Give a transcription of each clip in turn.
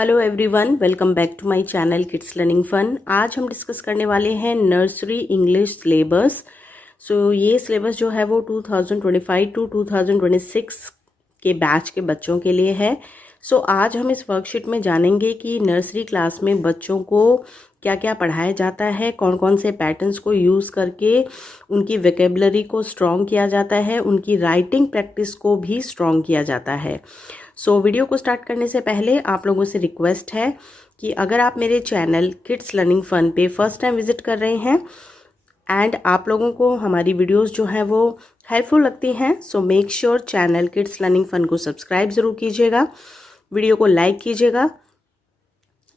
Hello everyone, welcome back to my channel kids learning fun. आज हम discuss करने वाले हैं नर्सरी इंग्लिश सिलेबस। ये सिलेबस जो है वो 2025 टू 2026 के बैच के बच्चों के लिए है। आज हम इस वर्कशीट में जानेंगे कि नर्सरी क्लास में बच्चों को क्या क्या पढ़ाया जाता है, कौन कौन से पैटर्न्स को यूज़ करके उनकी वोकैबुलरी को स्ट्रॉन्ग किया जाता है, उनकी राइटिंग प्रैक्टिस को भी स्ट्रॉन्ग किया जाता है। वीडियो को स्टार्ट करने से पहले आप लोगों से रिक्वेस्ट है कि अगर आप मेरे चैनल किड्स लर्निंग फन पे फर्स्ट टाइम विजिट कर रहे हैं एंड आप लोगों को हमारी वीडियोस जो हैं वो हेल्पफुल लगती हैं, make sure channel kids learning fun को सब्सक्राइब ज़रूर कीजिएगा, वीडियो को लाइक कीजिएगा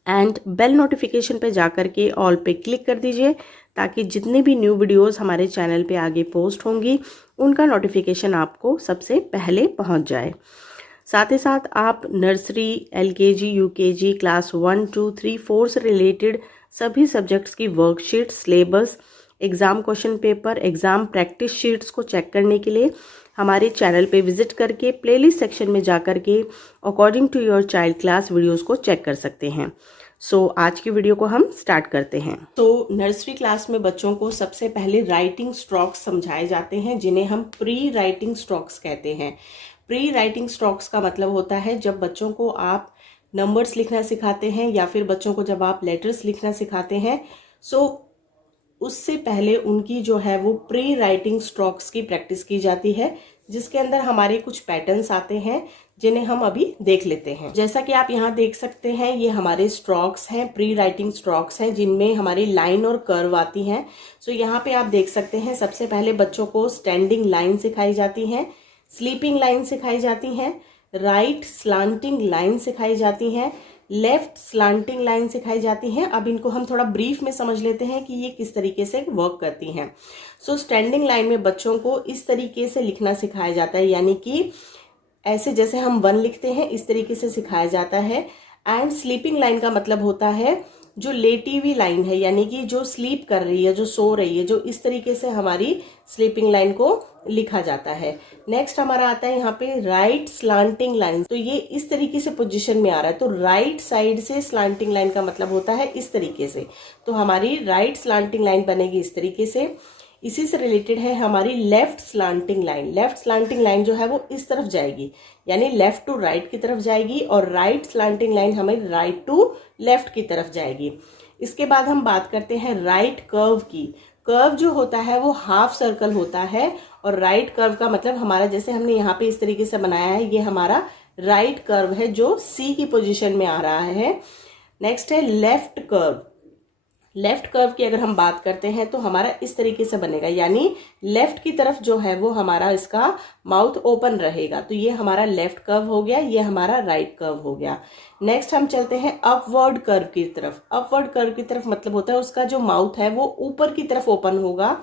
एंड बेल नोटिफिकेशन पे जाकर के ऑल पे क्लिक कर दीजिए ताकि जितने भी न्यू वीडियोस हमारे चैनल पे आगे पोस्ट होंगी उनका नोटिफिकेशन आपको सबसे पहले पहुंच जाए। साथ ही साथ आप नर्सरी, एलकेजी, यूकेजी, क्लास 1, 2, 3, 4 से रिलेटेड सभी सब्जेक्ट्स की worksheet, syllabus, exam question paper, exam practice sheets को चेक करने के लिए हमारे चैनल पे विजिट करके प्लेलिस्ट सेक्शन में जाकर के according to your child class videos को चेक कर सकते हैं। आज की वीडियो को हम स्टार्ट करते हैं। नर्सरी क्लास में बच्चों को सबसे पहले राइटिंग स्ट्रोक्स समझाए जाते हैं, जिन्हें हम प्री राइटिंग स्ट्रोक्स कहते हैं। प्री राइटिंग स्ट्रोक्स का मतलब होता है जब बच्चों को आप नंबर्स लिखना सिखाते हैं या फिर बच्चों को जब आप लेटर्स लिखना सिखाते हैं, उससे पहले उनकी जो है वो प्री राइटिंग स्ट्रोक्स की प्रैक्टिस की जाती है, जिसके अंदर हमारे कुछ पैटर्न्स आते हैं जिन्हें हम अभी देख लेते हैं। जैसा कि आप यहाँ देख सकते हैं, ये हमारे स्ट्रोक्स हैं, प्री राइटिंग स्ट्रोक्स हैं, जिनमें हमारी लाइन और कर्व आती हैं। यहाँ पे आप देख सकते हैं, सबसे पहले बच्चों को स्टैंडिंग लाइन सिखाई जाती है, स्लीपिंग लाइन सिखाई जाती हैं, राइट स्लांटिंग लाइन सिखाई जाती हैं, लेफ्ट स्लांटिंग लाइन सिखाई जाती हैं। अब इनको हम थोड़ा ब्रीफ में समझ लेते हैं कि ये किस तरीके से वर्क करती हैं। स्टैंडिंग लाइन में बच्चों को इस तरीके से लिखना सिखाया जाता है, यानी कि ऐसे जैसे हम 1 लिखते हैं इस तरीके से सिखाया जाता है। एंड स्लीपिंग लाइन का मतलब होता है जो लेटी हुई लाइन है, यानी कि जो स्लीप कर रही है, जो सो रही है, जो इस तरीके से हमारी स्लीपिंग लाइन को लिखा जाता है। नेक्स्ट हमारा आता है यहाँ पे राइट स्लांटिंग लाइन। ये इस तरीके से पोजीशन में आ रहा है, तो राइट साइड से स्लांटिंग लाइन का मतलब होता है इस तरीके से। हमारी राइट स्लांटिंग लाइन बनेगी इस तरीके से। इसी से रिलेटेड है हमारी left slanting line. Left slanting line जो है वो इस तरफ जाएगी, यानी लेफ्ट टू राइट की तरफ जाएगी, और राइट स्लांटिंग लाइन हमारी राइट टू लेफ्ट की तरफ जाएगी। इसके बाद हम बात करते हैं राइट कर्व की। कर्व जो होता है वो हाफ सर्कल होता है, और राइट कर्व का मतलब हमारा, जैसे हमने यहाँ पे इस तरीके से बनाया है, ये हमारा राइट कर्व है जो सी की पोजीशन में आ रहा है। नेक्स्ट है लेफ्ट कर्व। लेफ्ट कर्व की अगर हम बात करते हैं तो हमारा इस तरीके से बनेगा, यानी लेफ्ट की तरफ जो है वो हमारा इसका माउथ ओपन रहेगा। ये हमारा लेफ्ट कर्व हो गया, ये हमारा राइट कर्व हो गया। नेक्स्ट हम चलते हैं अपवर्ड कर्व की तरफ। अपवर्ड कर्व की तरफ मतलब होता है उसका जो माउथ है वो ऊपर की तरफ ओपन होगा,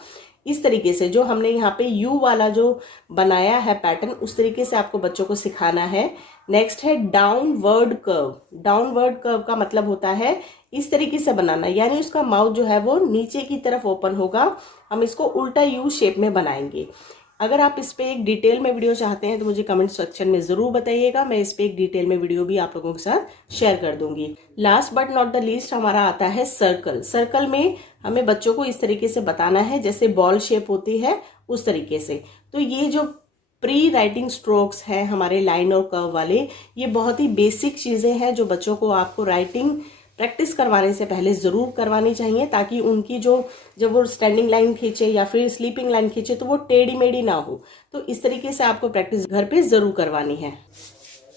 इस तरीके से। जो हमने यहाँ पे यू वाला जो बनाया है पैटर्न, उस तरीके से आपको बच्चों को सिखाना है। नेक्स्ट है डाउनवर्ड कर्व। डाउनवर्ड कर्व का मतलब होता है इस तरीके से बनाना, यानी उसका माउथ जो है वो नीचे की तरफ ओपन होगा। हम इसको उल्टा यू शेप में बनाएंगे। अगर आप इस पे एक डिटेल में वीडियो चाहते हैं तो मुझे कमेंट सेक्शन में जरूर बताइएगा, मैं इस पे एक डिटेल में वीडियो भी आप लोगों के साथ शेयर कर दूंगी। Last but not the least हमारा आता है सर्कल। सर्कल में हमें बच्चों को इस तरीके से बताना है जैसे बॉल शेप होती है उस तरीके से। ये जो प्री राइटिंग स्ट्रोक्स हैं हमारे लाइन और कर्व वाले, ये बहुत ही बेसिक चीजें हैं जो बच्चों को आपको राइटिंग प्रैक्टिस करवाने से पहले जरूर करवानी चाहिए, ताकि उनकी जब वो स्टैंडिंग लाइन खींचे या फिर स्लीपिंग लाइन खींचे तो वो टेढ़ी मेढ़ी ना हो। इस तरीके से आपको प्रैक्टिस घर पे जरूर करवानी है।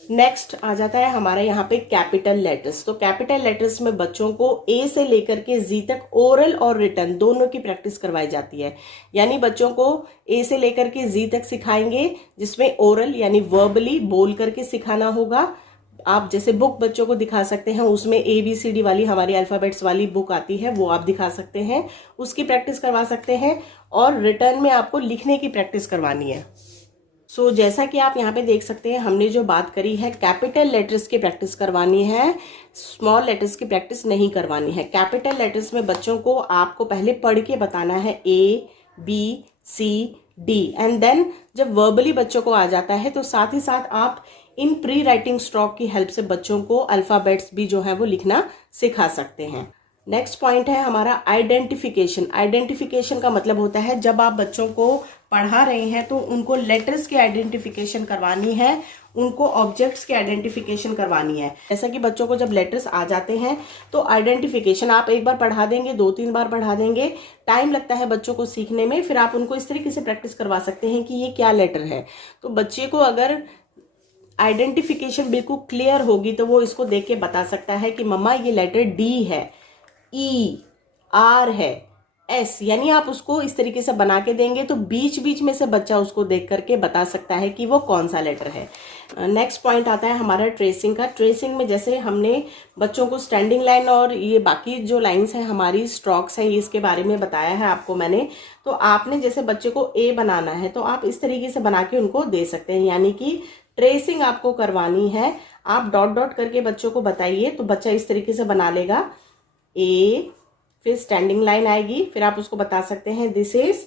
नेक्स्ट आ जाता है हमारा यहाँ पे कैपिटल लेटर्स। कैपिटल लेटर्स में बच्चों को ए से लेकर के जी तक ओरल और रिटन दोनों की प्रैक्टिस करवाई जाती है, यानी बच्चों को ए से लेकर के जी तक सिखाएंगे, जिसमें ओरल यानी वर्बली बोल करके सिखाना होगा। आप जैसे बुक बच्चों को दिखा सकते हैं, उसमें ABCD वाली हमारी अल्फाबेट्स वाली बुक आती है, वो आप दिखा सकते हैं, उसकी प्रैक्टिस करवा सकते हैं। और रिटर्न में आपको लिखने की प्रैक्टिस करवानी है। जैसा कि आप यहाँ पे देख सकते हैं, हमने जो बात करी है कैपिटल लेटर्स की प्रैक्टिस करवानी है, स्मॉल लेटर्स की प्रैक्टिस नहीं करवानी है। कैपिटल लेटर्स में बच्चों को आपको पहले पढ़ के बताना है ABCD, एंड देन जब वर्बली बच्चों को आ जाता है तो साथ ही साथ आप इन प्री राइटिंग स्ट्रोक की हेल्प से बच्चों को अल्फ़ाबेट्स भी जो है वो लिखना सिखा सकते हैं। नेक्स्ट पॉइंट है हमारा आइडेंटिफिकेशन। आइडेंटिफिकेशन का मतलब होता है जब आप बच्चों को पढ़ा रहे हैं तो उनको लेटर्स की आइडेंटिफिकेशन करवानी है, उनको ऑब्जेक्ट्स की आइडेंटिफिकेशन करवानी है। जैसा कि बच्चों को जब लेटर्स आ जाते हैं तो आइडेंटिफिकेशन आप एक बार पढ़ा देंगे, 2-3 बार पढ़ा देंगे, टाइम लगता है बच्चों को सीखने में, फिर आप उनको इस तरीके से प्रैक्टिस करवा सकते हैं कि ये क्या लेटर है। तो बच्चे को अगर आइडेंटिफिकेशन बिल्कुल क्लियर होगी तो वो इसको देख के बता सकता है कि मम्मा ये लेटर डी है, ई, आर है, एस, यानी आप उसको इस तरीके से बना के देंगे तो बीच बीच में से बच्चा उसको देख करके बता सकता है कि वो कौन सा लेटर है। नेक्स्ट पॉइंट आता है हमारा ट्रेसिंग का। ट्रेसिंग में जैसे हमने बच्चों को स्टैंडिंग लाइन और ये बाकी जो लाइंस हैं हमारी स्ट्रोक्स है, इसके बारे में बताया है आपको मैंने। तो आपने जैसे बच्चे को ए बनाना है तो आप इस तरीके से बना के उनको दे सकते हैं, यानी कि ट्रेसिंग आपको करवानी है। आप डॉट डॉट करके बच्चों को बताइए तो बच्चा इस तरीके से बना लेगा ए, फिर स्टैंडिंग लाइन आएगी, फिर आप उसको बता सकते हैं this is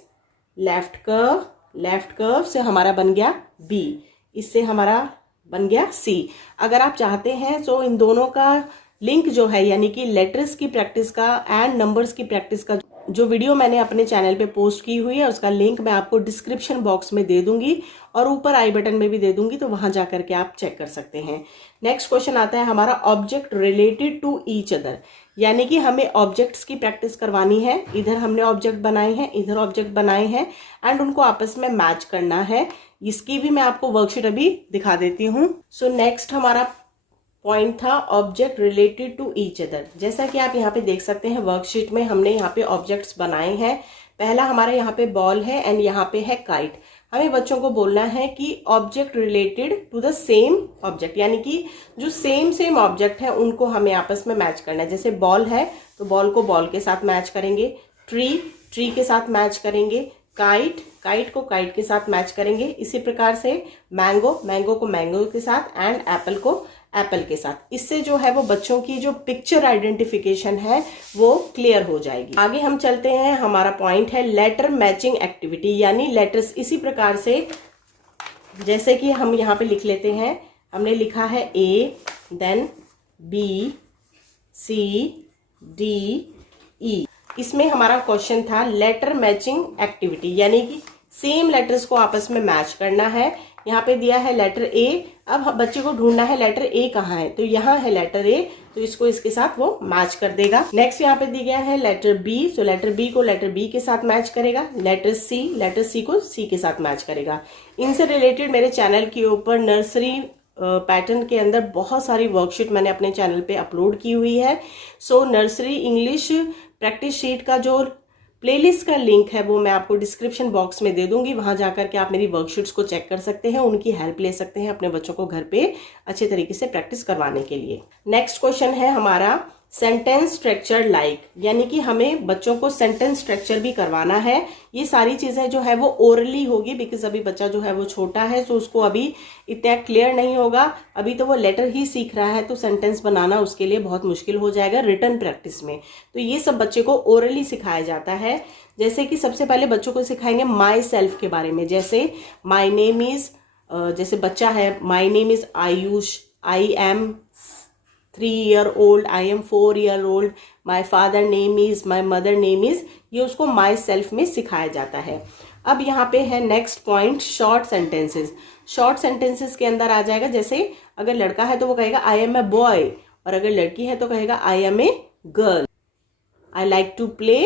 left curve, left curve से हमारा बन गया बी, इससे हमारा बन गया सी। अगर आप चाहते हैं तो इन दोनों का लिंक जो है, यानी कि लेटर्स की प्रैक्टिस का एंड नंबर्स की प्रैक्टिस का जो वीडियो मैंने अपने चैनल पे पोस्ट की हुई है उसका लिंक मैं आपको डिस्क्रिप्शन बॉक्स में दे दूंगी और ऊपर आई बटन में भी दे दूंगी, तो वहां जाकर के आप चेक कर सकते हैं। नेक्स्ट क्वेश्चन आता है हमारा object related to each other, यानी कि हमें ऑब्जेक्ट्स की प्रैक्टिस करवानी है। इधर हमने ऑब्जेक्ट बनाए हैं, इधर ऑब्जेक्ट बनाए हैं एंड उनको आपस में मैच करना है। इसकी भी मैं आपको वर्कशीट अभी दिखा देती हूँ। सो नेक्स्ट हमारा पॉइंट था object related to each other. जैसा कि आप यहाँ पे देख सकते हैं वर्कशीट में हमने यहाँ पे ऑब्जेक्ट्स बनाए हैं। पहला हमारा यहाँ पे बॉल है एंड यहाँ पे है काइट। हमें बच्चों को बोलना है कि object related to the same object, यानी कि जो सेम ऑब्जेक्ट है उनको हमें आपस में मैच करना है। जैसे बॉल है तो बॉल को बॉल के साथ मैच करेंगे, ट्री के साथ मैच करेंगे, काइट को काइट के साथ मैच करेंगे। इसी प्रकार से मैंगो को मैंगो के साथ एंड एप्पल को एप्पल के साथ। इससे जो है वो बच्चों की जो पिक्चर आइडेंटिफिकेशन है वो क्लियर हो जाएगी। आगे हम चलते हैं, हमारा पॉइंट है लेटर मैचिंग एक्टिविटी, यानी लेटर्स इसी प्रकार से जैसे कि हम यहाँ पे लिख लेते हैं। हमने लिखा है ए, देन बी, सी, डी, ई। इसमें हमारा क्वेश्चन था लेटर मैचिंग एक्टिविटी, यानी कि सेम लेटर्स को आपस में मैच करना है। यहाँ पे दिया है लेटर ए, अब बच्चे को ढूंढना है लेटर ए कहाँ है, तो यहाँ है लेटर ए, तो इसको इसके साथ वो मैच कर देगा। नेक्स्ट यहाँ पे दिया गया है लेटर बी, तो लेटर बी को लेटर बी के साथ मैच करेगा। लेटर सी को सी के साथ मैच करेगा। इनसे रिलेटेड मेरे चैनल के ऊपर नर्सरी पैटर्न के अंदर बहुत सारी वर्कशीट मैंने अपने चैनल पे अपलोड की हुई है। सो नर्सरी इंग्लिश प्रैक्टिस शीट का जो प्लेलिस्ट का लिंक है वो मैं आपको डिस्क्रिप्शन बॉक्स में दे दूंगी। वहां जाकर के आप मेरी वर्कशीट्स को चेक कर सकते हैं, उनकी हेल्प ले सकते हैं अपने बच्चों को घर पे अच्छे तरीके से प्रैक्टिस करवाने के लिए। नेक्स्ट क्वेश्चन है हमारा सेंटेंस स्ट्रक्चर लाइक, यानी कि हमें बच्चों को सेंटेंस स्ट्रक्चर भी करवाना है। ये सारी चीजें जो है वो ओरली होगी, बिकॉज अभी बच्चा जो है वो छोटा है, तो उसको अभी इतना क्लियर नहीं होगा, अभी तो वो लेटर ही सीख रहा है, तो सेंटेंस बनाना उसके लिए बहुत मुश्किल हो जाएगा रिटन प्रैक्टिस में। तो ये सब बच्चे को ओरली सिखाया जाता है। जैसे कि सबसे पहले बच्चों को सिखाएंगे माई सेल्फ के बारे में। जैसे माई नेम इज, जैसे बच्चा है, my name is Ayush, I am 3 year old, I am 4 year old, my father name is, my mother name is, ये उसको माई सेल्फ में सिखाया जाता है। अब यहाँ पे है next point short sentences. Short sentences के अंदर आ जाएगा, जैसे अगर लड़का है तो वो कहेगा आई एम ए बॉय, और अगर लड़की है तो कहेगा I am a girl, I like to play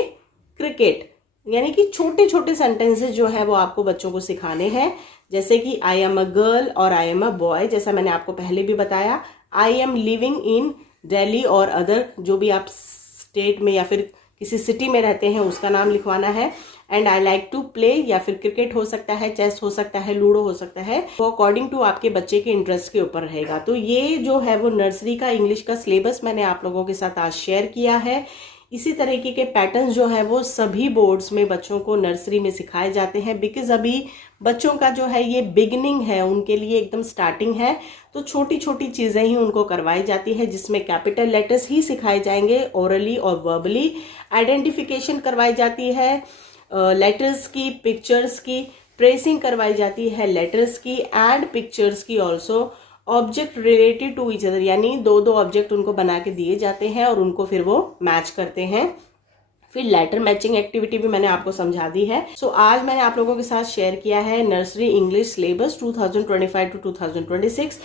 cricket. यानी कि छोटे छोटे सेंटेंसेस जो है वो आपको बच्चों को सिखाने हैं। जैसे कि आई एम अ गर्ल और आई एम अ बॉय, जैसा मैंने आपको पहले भी बताया। I am living in Delhi और अदर, जो भी आप स्टेट में या फिर किसी सिटी में रहते हैं उसका नाम लिखवाना है। And I like to play, या फिर क्रिकेट हो सकता है, चेस हो सकता है, लूडो हो सकता है, वो अकॉर्डिंग टू आपके बच्चे के इंटरेस्ट के ऊपर रहेगा। तो ये जो है वो नर्सरी का इंग्लिश का सिलेबस मैंने आप लोगों के साथ आज शेयर किया है। इसी तरीके के पैटर्न्स जो है वो सभी बोर्ड्स में बच्चों को नर्सरी में सिखाए जाते हैं, बिकॉज अभी बच्चों का जो है ये बिगिनिंग है, उनके लिए एकदम स्टार्टिंग है। तो छोटी छोटी चीज़ें ही उनको करवाई जाती है, जिसमें कैपिटल लेटर्स ही सिखाए जाएंगे ओरली और वर्बली। आइडेंटिफिकेशन करवाई जाती है लेटर्स की, पिक्चर्स की, ट्रेसिंग करवाई जाती है लेटर्स की एंड पिक्चर्स की also, object related to each other, यानी दो दो ऑब्जेक्ट उनको बना के दिए जाते हैं और उनको फिर वो मैच करते हैं। फिर लेटर मैचिंग एक्टिविटी भी मैंने आपको समझा दी है। सो आज मैंने आप लोगों के साथ शेयर किया है nursery English syllabus 2025 to 2026।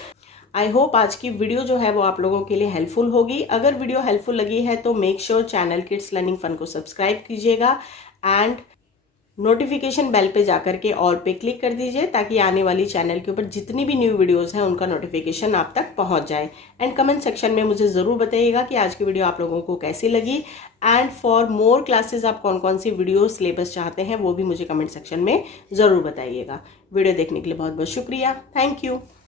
I hope आज की वीडियो जो है वो आप लोगों के लिए हेल्पफुल होगी। अगर वीडियो हेल्पफुल लगी है तो make sure channel kids learning fun को सब्सक्राइब कीजिएगा एंड नोटिफिकेशन बेल पे जाकर के ऑल पे क्लिक कर दीजिए, ताकि आने वाली चैनल के ऊपर जितनी भी न्यू वीडियोस हैं उनका नोटिफिकेशन आप तक पहुंच जाए। एंड कमेंट सेक्शन में मुझे ज़रूर बताइएगा कि आज की वीडियो आप लोगों को कैसी लगी। एंड फॉर मोर क्लासेस आप कौन कौन सी वीडियो सिलेबस चाहते हैं वो भी मुझे कमेंट सेक्शन में ज़रूर बताइएगा। वीडियो देखने के लिए बहुत बहुत शुक्रिया। Thank you.